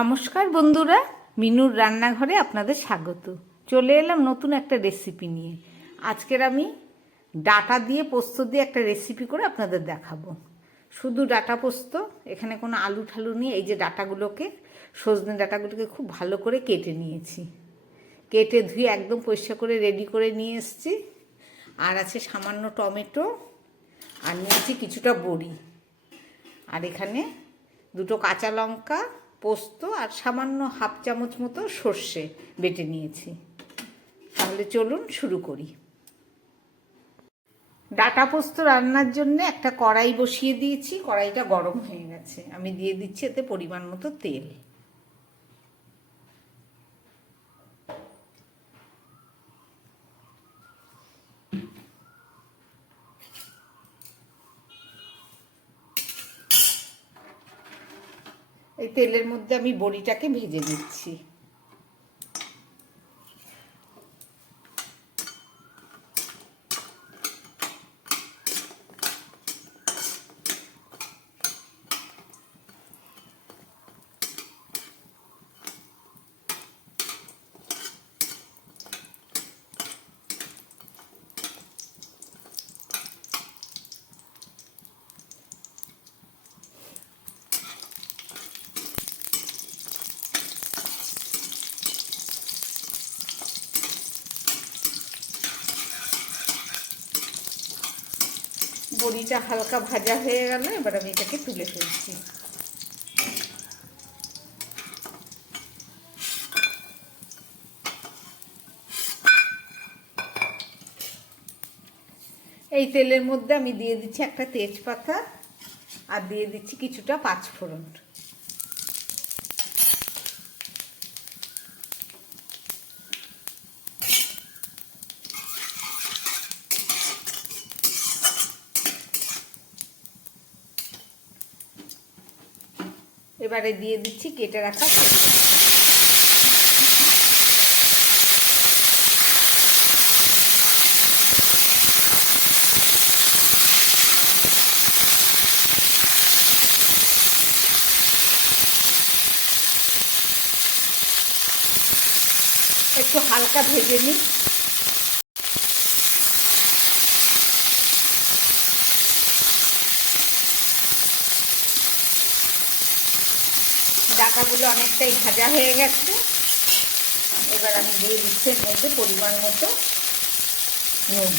নমস্কার বন্ধুরা, মিনুর রান্নাঘরে আপনাদের স্বাগত। চলে এলাম নতুন একটা রেসিপি নিয়ে। আজকের আমি ডাঁটা দিয়ে পোস্ত দিয়ে একটা রেসিপি করে আপনাদের দেখাবো। শুধু ডাঁটা পোস্ত, এখানে কোনো আলু ঠালু নিয়ে এই যে ডাঁটাগুলোকে, সজনে ডাঁটাগুলোকে খুব ভালো করে কেটে নিয়েছি। কেটে ধুয়ে একদম পরিষ্কার করে রেডি করে নিয়ে এসেছি। আর আছে সামান্য টমেটো, আর নিয়েছি কিছুটা বড়ি, আর এখানে দুটো কাঁচা লঙ্কা, পোস্ত আর সামান্য হাফ চামচ মতো সর্ষে বেটে নিয়েছি। তাহলে চলুন শুরু করি। ডাঁটা পোস্ত রান্নার জন্য একটা কড়াই বসিয়ে দিয়েছি। কড়াইটা গরম হয়ে গেছে। আমি দিয়ে দিচ্ছি এতে পরিমাণ মতো তেল। এই তেলের মধ্যে আমি বড়িটাকে ভেজে দিচ্ছি। বড়িটা হালকা ভাজা হয়ে গেল, এবার আমি এটাকে তুলে ফেলছি। এই তেলের মধ্যে আমি দিয়ে দিচ্ছি একটা তেজপাতা, আর দিয়ে দিচ্ছি কিছুটা পাঁচফোড়ন। এবারে দিয়ে দিচ্ছি কেটে রাখা একটু হালকা ভেজে নিই। ডাঁটাগুলো অনেকটাই ভাজা হয়ে গেছে। এবার আমি দিয়ে দিচ্ছি এর মধ্যে পরিমাণ মতো নুন।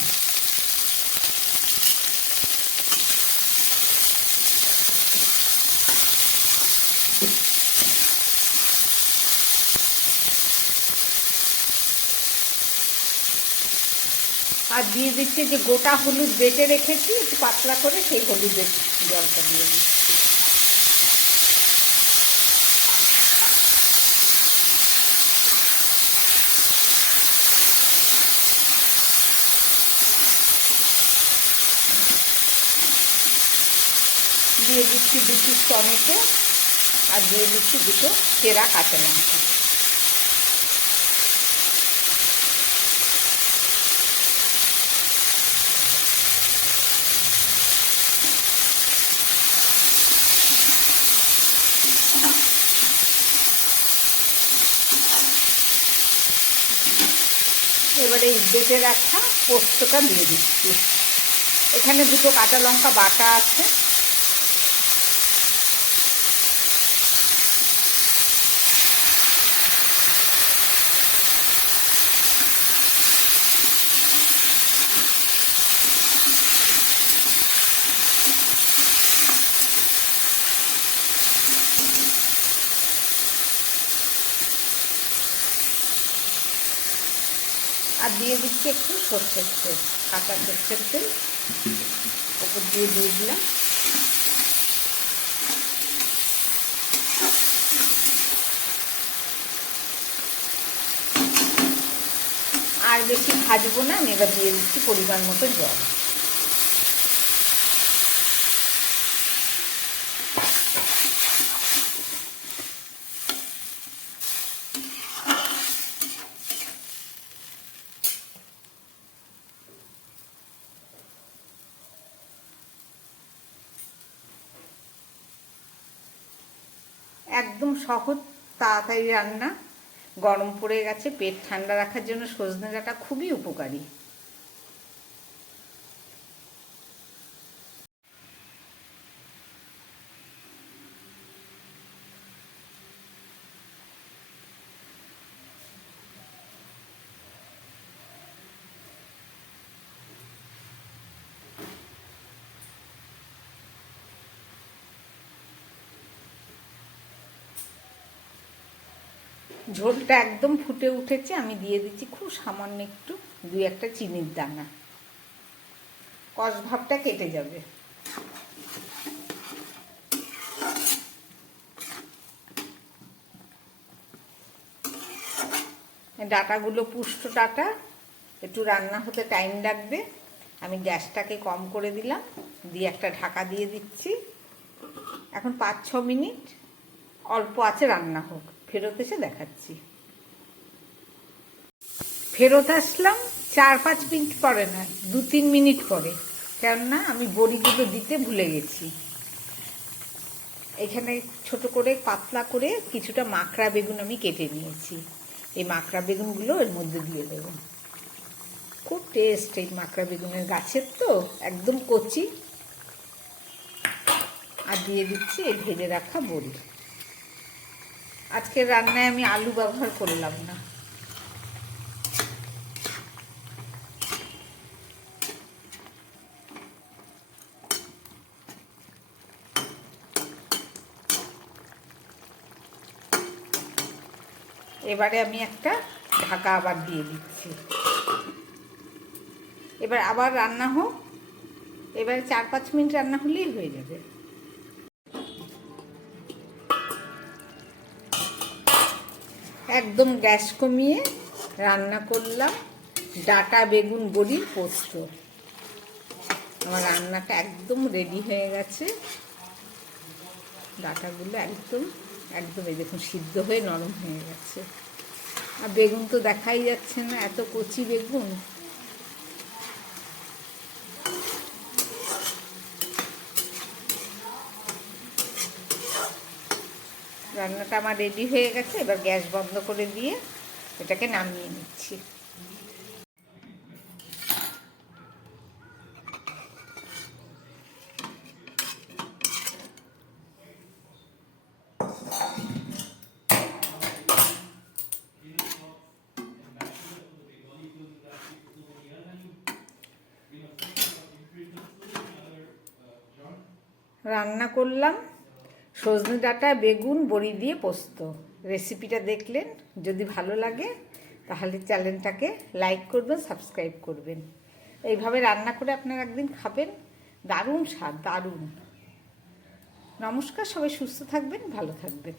আর দিয়ে দিচ্ছি যে গোটা হলুদ বেটে রেখেছি একটু পাতলা করে, সেই হলুদের জলটা দিয়ে দিচ্ছি। দিয়ে দিচ্ছি 2 পিস টমেটো, আর দিয়ে দিচ্ছি 2টো চেরা কাঁচা লঙ্কা। এবারে বেটে রাখা পোস্তটা দিয়ে দিচ্ছি। এখানে 2টো কাঁচা লঙ্কা বাটা আছে। আর দিয়ে দিচ্ছি একটু সর্ষের তেল, কাঁচা সর্ষের তেল ওপর দিয়ে দিলাম। আর বেশি ভাজবো না, আমি এবার দিয়ে দিচ্ছি পরিমাণ মতো জল। একদম সহজ তাড়াতাড়ি রান্না, গরম পড়ে গেছে, পেট ঠান্ডা রাখার জন্য সজনে ডাঁটা খুবই উপকারী। ঝোলটা একদম ফুটে উঠেছে, আমি দিয়ে দিচ্ছি খুব সামান্য একটু 2-1 চিনির দানা, কষ ভাবটা কেটে যাবে। ডাঁটাগুলো পুষ্ট ডাঁটা, একটু রান্না হতে টাইম লাগবে। আমি গ্যাসটাকে কম করে দিলাম, দিয়ে একটা ঢাকা দিয়ে দিচ্ছি। এখন 5-6 মিনিট অল্প আছে রান্না হোক, ফেরত এসে দেখাচ্ছি। ফেরত আসলাম 4-5 মিনিট পরে না, 2-3 মিনিট পরে, কেননা আমি বড়িগুলো দিতে ভুলে গেছি। এখানে ছোট করে পাতলা করে কিছুটা মাকড়া বেগুন আমি কেটে নিয়েছি, এই মাকড়া বেগুনগুলো এর মধ্যে দিয়ে দেবো। খুব টেস্ট এই মাকড়া বেগুনের, গাছের তো একদম কচি। আর দিয়ে দিচ্ছি এই ভেজে রাখা বড়ি। আজকের রান্নায় আমি আলু ব্যবহার করলাম না। এবারে আমি একটা ঢাকা আবার দিয়ে দিচ্ছি। এবার আবার রান্না হোক, এবারে 4-5 মিনিট রান্না হলেই হয়ে যাবে। একদম গ্যাস কমিয়ে রান্না করলাম ডাঁটা বেগুন বড়ির পোস্ত। আমার রান্নাটা একদম রেডি হয়ে গেছে। ডাঁটাগুলো একদম একদম এই দেখুন সিদ্ধ হয়ে নরম হয়ে গেছে। আর বেগুন তো দেখাই যাচ্ছে না, এত কচি বেগুন। রান্নাটা আমার রেডি হয়ে গেছে, এবার গ্যাস বন্ধ করে দিয়ে এটাকে নামিয়ে নিচ্ছি। রান্না করলাম সজনে ডাঁটা বেগুন বড়ি দিয়ে পোস্ত। রেসিপিটা দেখলেন, যদি ভালো লাগে তাহলে চ্যানেলটাকে লাইক করবেন, সাবস্ক্রাইব করবেন। এইভাবে রান্না করে আপনারা একদিন খাবেন, দারুণ স্বাদ, দারুণ। নমস্কার, সবাই সুস্থ থাকবেন, ভালো থাকবেন।